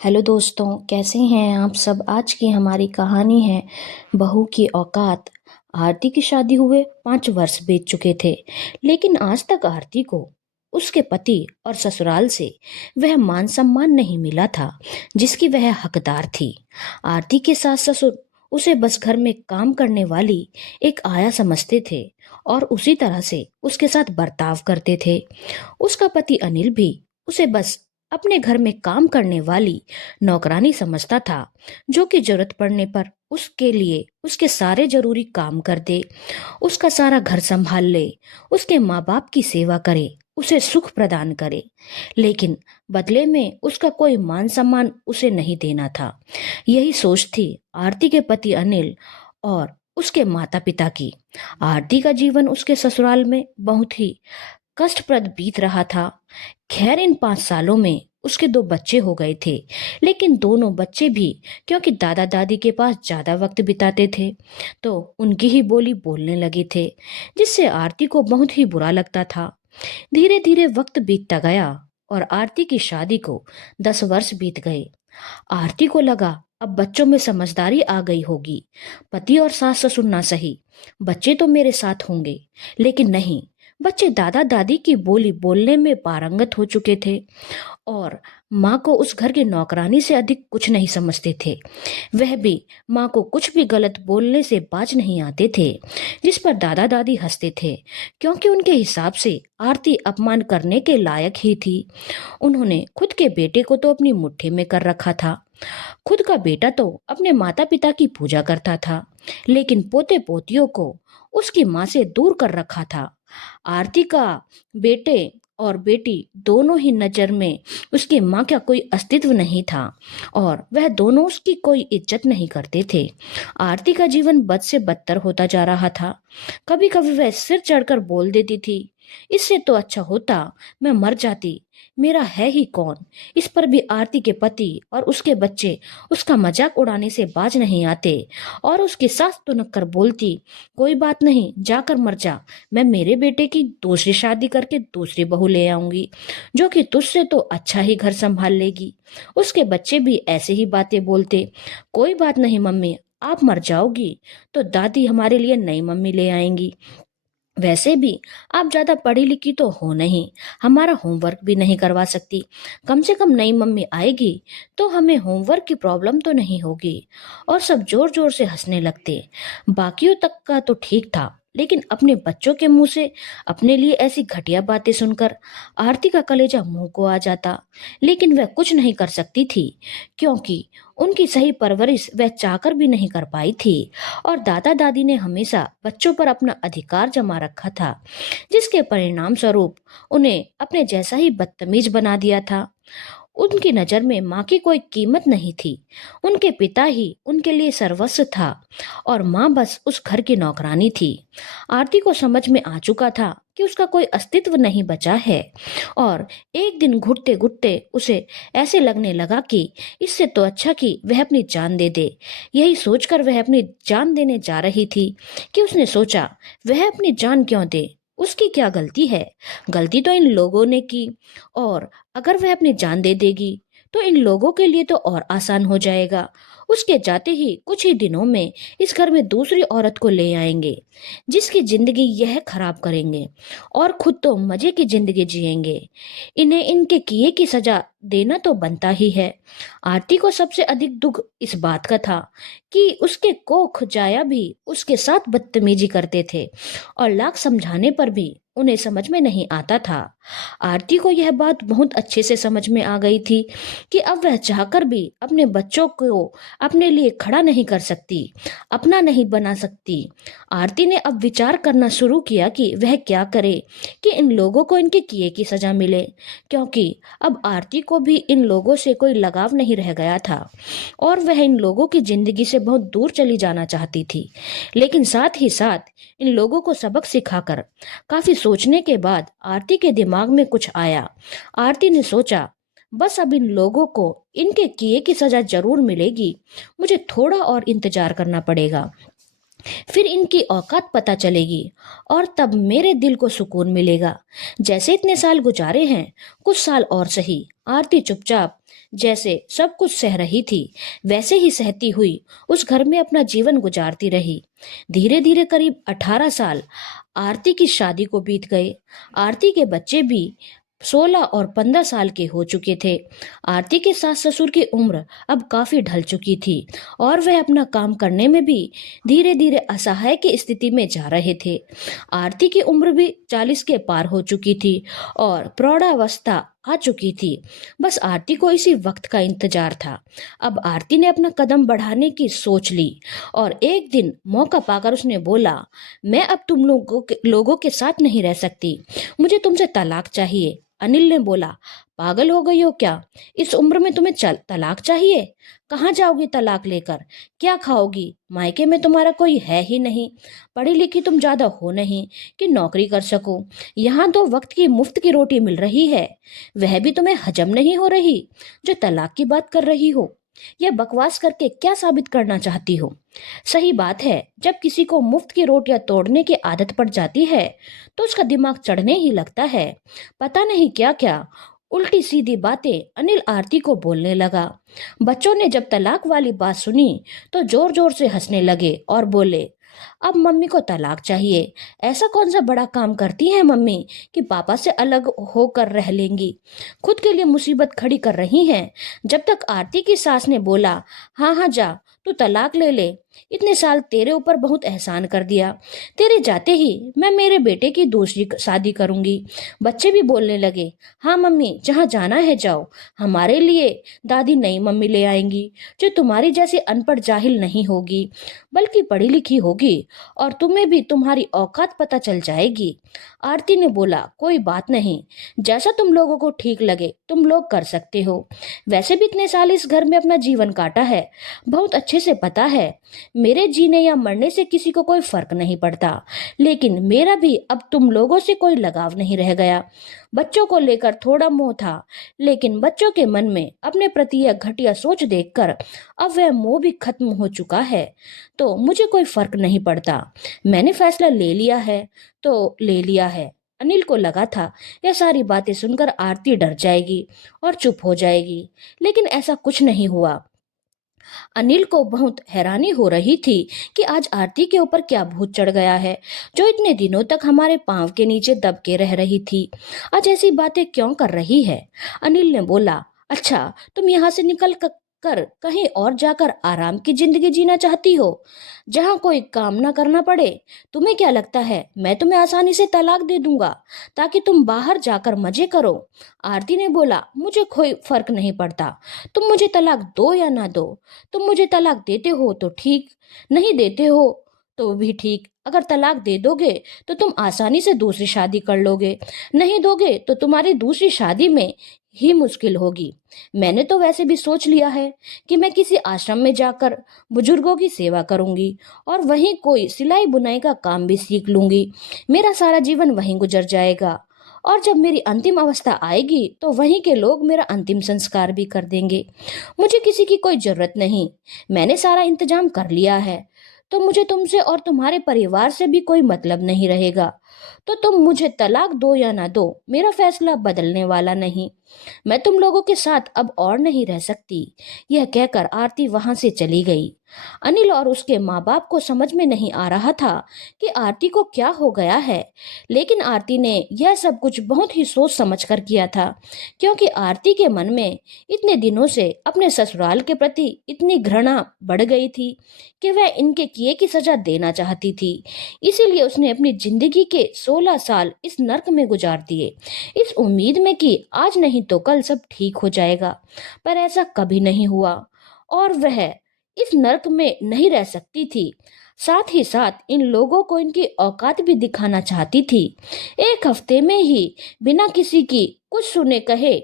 Hello दोस्तों, कैसे हैं आप सब। आज की हमारी कहानी है बहू की औकात। आरती की शादी हुए 5 वर्ष बीत चुके थे, लेकिन आज तक आरती को उसके पति और ससुराल से वह मान सम्मान नहीं मिला था जिसकी वह हकदार थी। आरती के सास ससुर उसे बस घर में काम करने वाली एक आया समझते थे और उसी तरह से उसके साथ बर्ताव करते थे। उसका पति अनिल भी उसे बस अपने घर में काम करने वाली नौकरानी समझता था, जो कि जरूरत पड़ने पर उसके लिए उसके सारे जरूरी काम कर दे, उसका सारा घर संभाल ले, उसके माँ बाप की सेवा करे, उसे सुख प्रदान करे, लेकिन बदले में उसका कोई मान सम्मान उसे नहीं देना था। यही सोच थी आरती के पति अनिल और उसके माता पिता की। आरती का जीवन उसके ससुराल में बहुत ही कष्टप्रद बीत रहा था। खैर, इन 5 सालों में उसके 2 बच्चे हो गए थे, लेकिन दोनों बच्चे भी क्योंकि दादा दादी के पास ज्यादा वक्त बिताते थे, तो उनकी ही बोली बोलने लगे थे, जिससे आरती को बहुत ही बुरा लगता था। धीरे धीरे वक्त बीतता गया और आरती की शादी को 10 वर्ष बीत गए। आरती को लगा अब बच्चों में समझदारी आ गई होगी। पति और सास ससुर ना सही, बच्चे तो मेरे साथ होंगे, लेकिन नहीं, बच्चे दादा दादी की बोली बोलने में पारंगत हो चुके थे और माँ को उस घर की नौकरानी से अधिक कुछ नहीं समझते थे। वह भी माँ को कुछ भी गलत बोलने से बाज नहीं आते थे, जिस पर दादा दादी हंसते थे, क्योंकि उनके हिसाब से आरती अपमान करने के लायक ही थी। उन्होंने खुद के बेटे को तो अपनी मुट्ठी में कर रखा था। खुद का बेटा तो अपने माता पिता की पूजा करता था, लेकिन पोते पोतियों को उसकी माँ से दूर कर रखा था। आरती का बेटे और बेटी दोनों ही नजर में उसकी माँ का कोई अस्तित्व नहीं था और वह दोनों उसकी कोई इज्जत नहीं करते थे। आरती का जीवन बद से बदतर होता जा रहा था। कभी कभी वह सिर चढ़कर बोल देती थी, इससे तो अच्छा होता मैं मर जाती, मेरा है ही कौन। इस पर भी आरती के पति और उसके बच्चे उसका मजाक उड़ाने से बाज नहीं आते और उसकी सास तुनक कर बोलती, कोई बात नहीं, जाकर मर जा, मैं मेरे बेटे की दूसरी शादी करके दूसरी बहू ले आऊंगी, जो कि तुझसे तो अच्छा ही घर संभाल लेगी। उसके बच्चे भी ऐसे ही बातें बोलते, कोई बात नहीं मम्मी, आप मर जाओगी तो दादी हमारे लिए नई मम्मी ले आएंगी। वैसे भी आप ज्यादा पढ़ी लिखी तो हो नहीं, हमारा होमवर्क भी नहीं करवा सकती, कम से कम नई मम्मी आएगी तो हमें होमवर्क की प्रॉब्लम तो नहीं होगी। और सब जोर जोर से हंसने लगते। बाकियों तक का तो ठीक था, लेकिन अपने बच्चों के मुंह से अपने लिए ऐसी घटिया बातें सुनकर आरती का कलेजा मुंह को आ जाता। लेकिन वह कुछ नहीं कर सकती थी, क्योंकि उनकी सही परवरिश वह चाहकर भी नहीं कर पाई थी और दादा दादी ने हमेशा बच्चों पर अपना अधिकार जमा रखा था, जिसके परिणाम स्वरूप उन्हें अपने जैसा ही बदतमीज बना दिया था। उनकी नजर में माँ की कोई कीमत नहीं थी। उनके पिता ही उनके लिए सर्वस्व था और माँ बस उस घर की नौकरानी थी। आरती को समझ में आ चुका था कि उसका कोई अस्तित्व नहीं बचा है और एक दिन घुटते घुटते उसे ऐसे लगने लगा कि इससे तो अच्छा कि वह अपनी जान दे दे। यही सोचकर वह अपनी जान देने जा रही थी कि उसने सोचा, वह अपनी जान क्यों दे, उसकी क्या गलती है। गलती तो इन लोगों ने की, और अगर वह अपनी जान दे देगी तो इन लोगों के लिए तो और आसान हो जाएगा। उसके जाते ही कुछ ही दिनों में इस घर में दूसरी औरत को ले आएंगे, जिसकी जिंदगी यह खराब करेंगे और खुद तो मजे की जिंदगी जिएंगे। इन्हें इनके किए की सजा देना तो बनता ही है। आरती को सबसे अधिक दुख इस बात का था कि उसके कोख जाया भी उसके साथ बदतमीजी करते थे और लाख समझाने पर भी उन्हें समझ में नहीं आता था। आरती को यह बात बहुत अच्छे से समझ में आ गई थी कि अब वह चाहकर भी अपने बच्चों को अपने लिए खड़ा नहीं कर सकती, अपना नहीं बना सकती। आरती ने अब विचार करना शुरू किया कि वह क्या करे कि इन लोगों को इनके किए की सजा मिले, क्योंकि अब आरती को भी इन लोगों से कोई लगाव नहीं रह गया था और वह इन लोगों की जिंदगी से बहुत दूर चली जाना चाहती थी। लेकिन साथ ही साथ इन लोगों को सबक सिखाकर काफी सोचने के बाद आरती के दिमाग में कुछ आया। आरती ने सोचा, बस अब इन लोगों को इनके किए की सजा जरूर मिलेगी, मुझे थोड़ा और इंतजार करना पड़ेगा, फिर इनकी औकात पता चलेगी और तब मेरे दिल को सुकून मिलेगा। जैसे इतने साल गुजारे हैं, कुछ साल और सही। आरती चुपचाप जैसे सब कुछ सह रही थी, वैसे ही सहती हुई उस घर में अपना जीवन गुजारती रही। धीरे धीरे करीब 18 साल आरती की शादी को बीत गए। आरती के बच्चे भी 16 और 15 साल के हो चुके थे। आरती के सास ससुर की उम्र अब काफी ढल चुकी थी और वह अपना काम करने में भी धीरे धीरे असहाय की स्थिति में जा रहे थे। आरती की उम्र भी 40 के पार हो चुकी थी और प्रौढ़ावस्था आ चुकी थी। बस आरती को इसी वक्त का इंतजार था। अब आरती ने अपना कदम बढ़ाने की सोच ली और एक दिन मौका पाकर उसने बोला, मैं अब तुम लोगों के साथ नहीं रह सकती, मुझे तुमसे तलाक चाहिए। अनिल ने बोला, पागल हो गई हो क्या? इस उम्र में तुम्हें तलाक चाहिए? कहाँ जाओगी तलाक लेकर? क्या खाओगी? मायके में तुम्हारा कोई है ही नहीं, पढ़ी लिखी तुम ज्यादा हो नहीं कि नौकरी कर सको। यहाँ तो वक्त की मुफ्त की रोटी मिल रही है, वह भी तुम्हें हजम नहीं हो रही जो तलाक की बात कर रही हो। यह बकवास करके क्या साबित करना चाहती हो? सही बात है, जब किसी को मुफ्त की रोटियां तोड़ने की आदत पड़ जाती है तो उसका दिमाग चढ़ने ही लगता है। पता नहीं क्या क्या उल्टी सीधी बातें अनिल आरती को बोलने लगा। बच्चों ने जब तलाक वाली बात सुनी तो जोर जोर से हंसने लगे और बोले, अब मम्मी को तलाक चाहिए? ऐसा कौन सा बड़ा काम करती है मम्मी कि पापा से अलग होकर रह लेंगी? खुद के लिए मुसीबत खड़ी कर रही हैं। जब तक आरती की सास ने बोला, हाँ हाँ जा, तू तलाक ले ले, इतने साल तेरे ऊपर बहुत एहसान कर दिया, तेरे जाते ही मैं मेरे बेटे की दूसरी शादी करूंगी। बच्चे भी बोलने लगे, हाँ मम्मी, जहाँ जाना है जाओ, हमारे लिए दादी नई मम्मी ले आएंगी जो तुम्हारी जैसी अनपढ़ जाहिल नहीं होगी बल्कि पढ़ी लिखी होगी और तुम्हें भी तुम्हारी औकात पता चल जाएगी। आरती ने बोला, कोई बात नहीं, जैसा तुम लोगों को ठीक लगे तुम लोग कर सकते हो। वैसे भी इतने साल इस घर में अपना जीवन काटा है, बहुत अच्छे से पता है मेरे जीने या मरने से किसी को कोई फर्क नहीं पड़ता, लेकिन मेरा भी अब तुम लोगों से कोई लगाव नहीं रह गया। बच्चों को लेकर थोड़ा मोह था, लेकिन बच्चों के मन में अपने प्रति यह घटिया सोच देखकर अब वह मोह भी खत्म हो चुका है। तो मुझे कोई फर्क नहीं पड़ता, मैंने फैसला ले लिया है तो ले लिया है। अनिल को लगा था यह सारी बातें सुनकर आरती डर जाएगी और चुप हो जाएगी, लेकिन ऐसा कुछ नहीं हुआ। अनिल को बहुत हैरानी हो रही थी कि आज आरती के ऊपर क्या भूत चढ़ गया है जो इतने दिनों तक हमारे पांव के नीचे दब के रह रही थी, आज ऐसी बातें क्यों कर रही है? अनिल ने बोला, अच्छा तुम यहाँ से निकल कर कहीं और जाकर आराम की जिंदगी जीना चाहती हो, जहाँ कोई काम ना करना पड़े? तुम्हें क्या लगता है मैं तुम्हें आसानी से तलाक दे दूंगा ताकि तुम बाहर जाकर मजे करो? आरती ने बोला, मुझे कोई फर्क नहीं पड़ता, तुम मुझे तलाक दो या ना दो। तुम मुझे तलाक देते हो तो ठीक, नहीं देते हो तो भी ठीक। अगर तलाक दे दोगे तो तुम आसानी से दूसरी शादी कर लोगे, नहीं दोगे तो तुम्हारी दूसरी शादी में ही मुश्किल होगी। मैंने तो वैसे भी सोच लिया है कि मैं किसी आश्रम में जाकर बुजुर्गों की सेवा करूंगी और वहीं कोई सिलाई बुनाई का काम भी सीख लूंगी। मेरा सारा जीवन वहीं गुजर जाएगा और जब मेरी अंतिम अवस्था आएगी तो वहीं के लोग मेरा अंतिम संस्कार भी कर देंगे। मुझे किसी की कोई जरूरत नहीं, मैंने सारा इंतजाम कर लिया है। तो मुझे तुमसे और तुम्हारे परिवार से भी कोई मतलब नहीं रहेगा। तो तुम मुझे तलाक दो या ना दो, मेरा फैसला बदलने वाला नहीं। मैं तुम लोगों के साथ अब और नहीं रह सकती। यह कहकर आरती वहां से चली गई। अनिल और उसके माँ बाप को समझ में नहीं आ रहा था कि आरती को क्या हो गया है, लेकिन आरती ने यह सब कुछ बहुत ही सोच समझ कर किया था, क्योंकि आरती के मन में इतने दिनों से अपने ससुराल के प्रति इतनी घृणा बढ़ गई थी कि वह इनके किए की सजा देना चाहती थी। इसीलिए उसने अपनी जिंदगी के 16 साल इस नर्क में गुजार दिए, इस उम्मीद में कि आज नहीं तो कल सब ठीक हो जाएगा। पर ऐसा कभी नहीं हुआ और वह इस नर्क में नहीं रह सकती थी। साथ ही साथ इन लोगों को इनकी औकात भी दिखाना चाहती थी। एक हफ्ते में ही बिना किसी की कुछ सुने कहे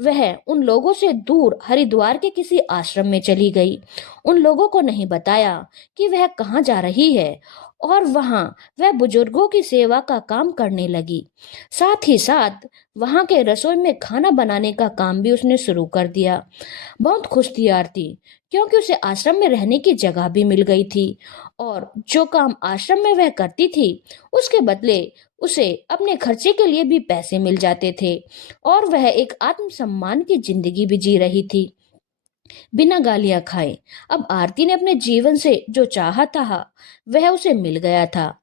वह उन लोगों से दूर हरिद्वार के किसी आश्रम में चली गई। उन लोगों को नहीं बताया कि वह कहाँ जा रही है और वहां वह बुजुर्गों की सेवा का काम करने लगी। साथ ही साथ वहां के रसोई में खाना बनाने का काम भी उसने शुरू कर दिया। बहुत खुश थी आरती, क्योंकि उसे आश्रम में रहने की जगह भी मिल गई थी और जो काम आश्रम में वह करती थी उसके बदले उसे अपने खर्चे के लिए भी पैसे मिल जाते थे और वह एक आत्मसम्मान की जिंदगी भी जी रही थी, बिना गालियां खाए। अब आरती ने अपने जीवन से जो चाहा था वह उसे मिल गया था।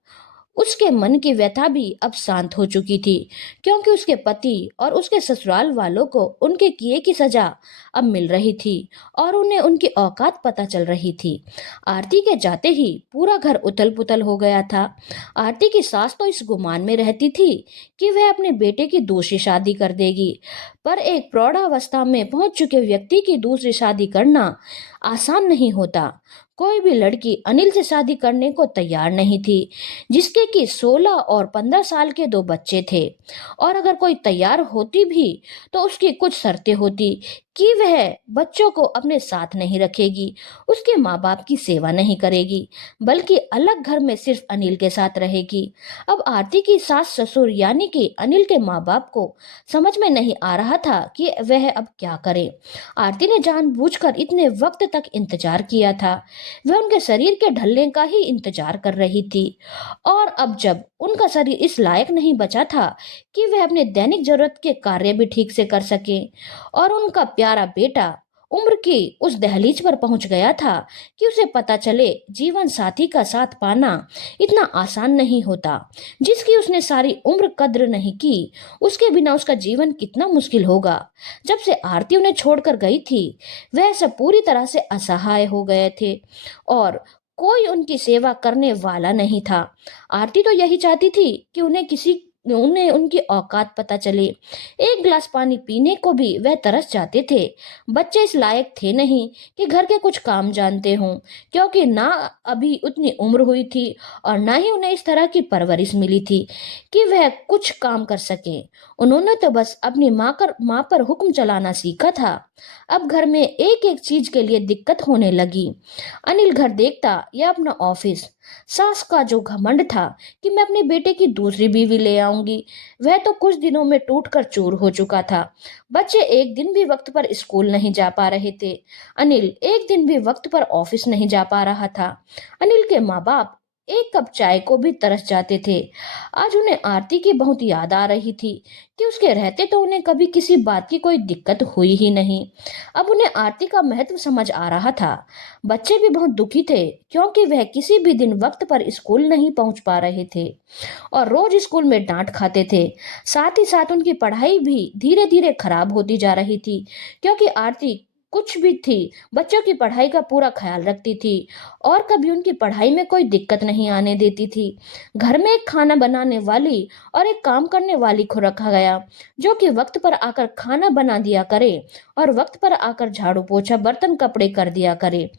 उसके मन की व्यथा भी अब शांत हो चुकी थी, क्योंकि उसके पति और उसके ससुराल वालों को उनके किए की सजा अब मिल रही थी और उन्हें उनकी औकात पता चल रही थी। आरती के जाते ही पूरा घर उथल पुथल हो गया था। आरती की सास तो इस गुमान में रहती थी कि वह अपने बेटे की दूसरी शादी कर देगी, पर एक प्रौढ़ावस्था में पहुंच चुके व्यक्ति की दूसरी शादी करना आसान नहीं होता। कोई भी लड़की अनिल से शादी करने को तैयार नहीं थी, जिसके कि 16 और 15 साल के दो बच्चे थे। और अगर कोई तैयार होती भी तो उसकी कुछ शर्तें होती कि वह बच्चों को अपने साथ नहीं रखेगी, उसके माँ बाप की सेवा नहीं करेगी, बल्कि अलग घर में सिर्फ अनिल के साथ रहेगी। अब आरती की सास ससुर यानी कि अनिल के माँ बाप को समझ में नहीं आ रहा था कि वह अब क्या करे। आरती ने जानबूझकर इतने वक्त तक इंतजार किया था। वह उनके शरीर के ढलने का ही इंतजार कर रही थी, और अब जब उनका शरीर इस लायक नहीं बचा था कि वह अपने दैनिक जरूरत के कार्य भी ठीक से कर सके, और उनका प्यारा बेटा उम्र की उस दहलीज पर पहुंच गया था कि उसे पता चले जीवन साथी का साथ पाना इतना आसान नहीं होता, जिसकी उसने सारी उम्र कद्र नहीं की, उसके बिना उसका जीवन कितना मुश्किल होगा। जब से आरती उन्हें छोड़कर गई थी, वह सब पूरी तरह से असहाय हो गए थे और कोई उनकी सेवा करने वाला नहीं था। आरती तो यही चाहती थी कि उन्हें उनकी औकात पता चले। एक गिलास पानी पीने को भी वह तरस जाते थे। बच्चे इस लायक थे नहीं कि घर के कुछ काम जानते हों, क्योंकि ना अभी उतनी उम्र हुई थी और ना ही उन्हें इस तरह की परवरिश मिली थी कि वह कुछ काम कर सके। उन्होंने तो बस अपनी माँ पर हुक्म चलाना सीखा था। अब घर में एक एक चीज के लिए दिक्कत होने लगी। अनिल घर देखता या अपना ऑफिस, सास का जो घमंड था कि मैं अपने बेटे की दूसरी बीवी ले आऊंगी, वह तो कुछ दिनों में टूट कर चूर हो चुका था। बच्चे एक दिन भी वक्त पर स्कूल नहीं जा पा रहे थे। अनिल एक दिन भी वक्त पर ऑफिस नहीं जा पा रहा था। अनिल के माँ बाप एक कप चाय को भी तरस जाते थे। आज उन्हें आरती की बहुत याद आ रही थी कि उसके रहते तो उन्हें कभी किसी बात की कोई दिक्कत हुई ही नहीं। अब उन्हें आरती का महत्व समझ आ रहा था। बच्चे भी बहुत दुखी थे, क्योंकि वह किसी भी दिन वक्त पर स्कूल नहीं पहुंच पा रहे थे और रोज स्कूल में डांट खाते थे। साथ ही साथ उनकी पढ़ाई भी धीरे धीरे खराब होती जा रही थी, क्योंकि आरती कुछ भी थी बच्चों की पढ़ाई का पूरा ख्याल रखती थी और कभी उनकी पढ़ाई में कोई दिक्कत नहीं आने देती थी। घर में एक खाना बनाने वाली और एक काम करने वाली को रखा गया, जो कि वक्त पर आकर खाना बना दिया करे और वक्त पर आकर झाड़ू पोछा बर्तन कपड़े कर दिया करे।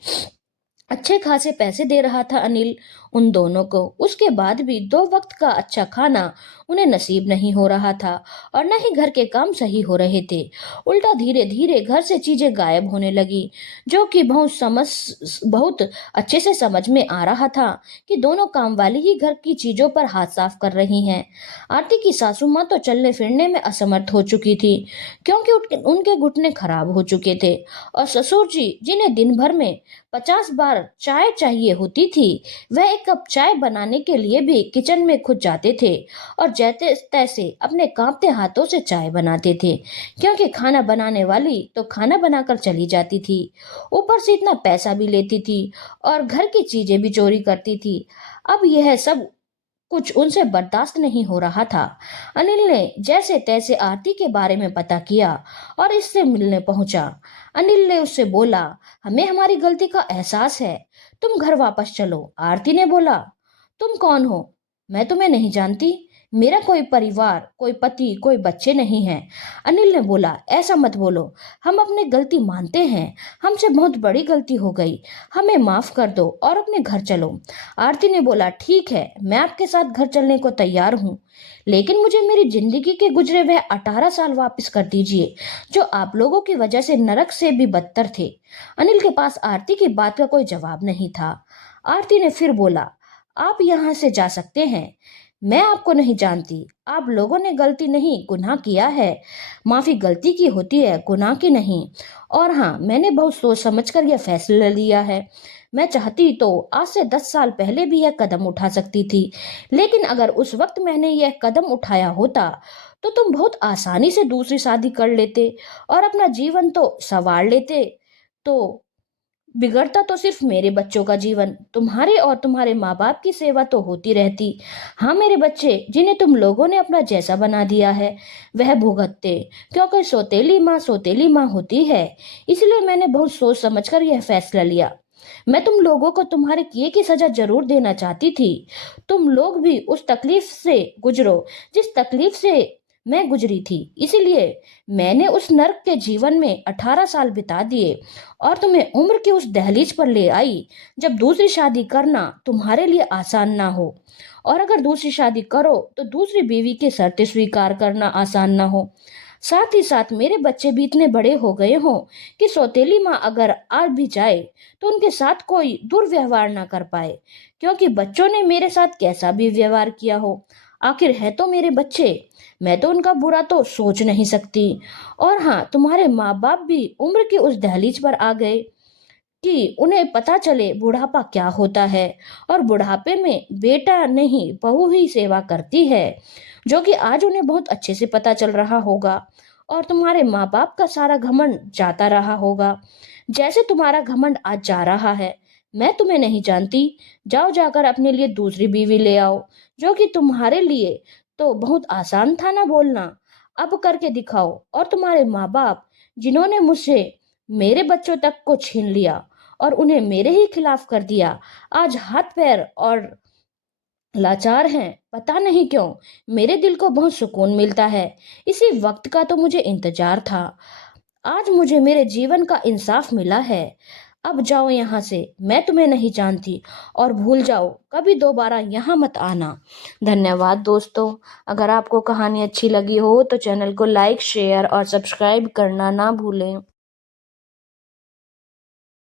अच्छे खासे पैसे दे रहा था अनिल उन दोनों को। उसके बाद भी दो वक्त का अच्छा खाना उन्हें नसीब नहीं हो रहा था और न ही घर के काम सही हो रहे थे। उल्टा धीरे धीरे घर से चीजें गायब होने लगी, जो कि बहुत अच्छे से समझ में आ रहा था कि दोनों काम वाली ही घर की चीजों पर हाथ साफ कर रही हैं। आरती की सासू माँ तो चलने फिरने में असमर्थ हो चुकी थी, क्योंकि उनके घुटने खराब हो चुके थे, और ससुर जी जिन्हें दिन भर में 50 बार चाय चाहिए होती थी, वह एक कप चाय बनाने के लिए भी किचन में खुद जाते थे और जैसे तैसे अपने कांपते हाथों से चाय बनाते थे, क्योंकि खाना बनाने वाली तो खाना बनाकर चली जाती थी, ऊपर से इतना पैसा भी लेती थी और घर की चीजें भी चोरी करती थी। अब यह सब कुछ उनसे बर्दाश्त नहीं हो रहा था। अनिल ने जैसे तैसे आरती के बारे में पता किया और इससे मिलने पहुंचा। अनिल ने उससे बोला, हमें हमारी गलती का एहसास है, तुम घर वापस चलो। आरती ने बोला, तुम कौन हो? मैं तुम्हें नहीं जानती। मेरा कोई परिवार, कोई पति, कोई बच्चे नहीं हैं। अनिल ने बोला, ऐसा मत बोलो, हम अपनी गलती मानते हैं, हमसे बहुत बड़ी गलती हो गई, हमें माफ कर दो और अपने घर चलो। आरती ने बोला, ठीक है, मैं आपके साथ घर चलने को तैयार हूँ, लेकिन मुझे मेरी जिंदगी के गुजरे वह 18 साल वापस कर दीजिए, जो आप लोगों की वजह से नरक से भी बदतर थे। अनिल के पास आरती की बात का कोई जवाब नहीं था। आरती ने फिर बोला, आप यहाँ से जा सकते हैं, मैं आपको नहीं जानती, आप लोगों ने गलती नहीं गुनाह किया है। माफी गलती की होती है, गुनाह की नहीं। और हाँ, मैंने बहुत सोच समझकर यह फैसला लिया है। मैं चाहती तो आज से 10 साल पहले भी यह कदम उठा सकती थी, लेकिन अगर उस वक्त मैंने यह कदम उठाया होता तो तुम बहुत आसानी से दूसरी शादी कर लेते और अपना जीवन तो संवार लेते। तो बिगड़ता तो सिर्फ मेरे बच्चों का जीवन, तुम्हारे और तुम्हारे माँ बाप की सेवा तो होती रहती। हाँ, मेरे बच्चे जिन्हें तुम लोगों ने अपना जैसा बना दिया है वह भुगतते, क्योंकि सौतेली माँ होती है। इसलिए मैंने बहुत सोच समझकर यह फैसला लिया। मैं तुम लोगों को तुम्हारे किए की सजा जरूर देना चाहती थी। तुम लोग भी उस तकलीफ से गुजरो जिस तकलीफ से मैं गुजरी थी। इसीलिए मैंने उस नर्क के जीवन में 18 साल बिता दिए और तुम्हें उम्र की उस दहलीज पर ले आई जब दूसरी शादी करना तुम्हारे लिए आसान ना हो, और अगर दूसरी शादी करो तो दूसरी बीवी की शर्तें स्वीकार करना आसान ना हो। साथ ही साथ मेरे बच्चे भी इतने बड़े हो गए हों कि सौतेली माँ अगर आ भी जाए तो उनके साथ कोई दुर्व्यवहार ना कर पाए, क्योंकि बच्चों ने मेरे साथ कैसा भी व्यवहार किया हो, आखिर है तो मेरे बच्चे। मैं तो उनका बुरा तो सोच नहीं सकती। और हाँ, तुम्हारे माँ बाप भी उम्र की उस दहलीज पर आ गए कि उन्हें पता चले बुढ़ापा क्या होता है, और बुढ़ापे में बेटा नहीं बहू ही सेवा करती है, जो कि आज उन्हें बहुत अच्छे से पता चल रहा होगा। और तुम्हारे माँ बाप का सारा घमंड जाता रहा होगा जैसे तुम्हारा घमंड आज जा रहा है। मैं तुम्हें नहीं जानती, जाओ जाकर अपने लिए दूसरी बीवी ले आओ, जो कि तुम्हारे लिए तो बहुत आसान था ना बोलना। अब करके दिखाओ। और तुम्हारे माँ बाप जिन्होंने मुझसे मेरे बच्चों तक को छीन लिया और उन्हें मेरे ही खिलाफ कर दिया, आज हाथ पैर और लाचार हैं। पता नहीं क्यों मेरे दिल को बहुत सुकून मिलता है। इसी वक्त का तो मुझे इंतजार था। आज मुझे मेरे जीवन का इंसाफ मिला है। अब जाओ यहाँ से, मैं तुम्हें नहीं जानती, और भूल जाओ, कभी दोबारा यहाँ मत आना। धन्यवाद दोस्तों। अगर आपको कहानी अच्छी लगी हो तो चैनल को लाइक शेयर और सब्सक्राइब करना ना भूलें।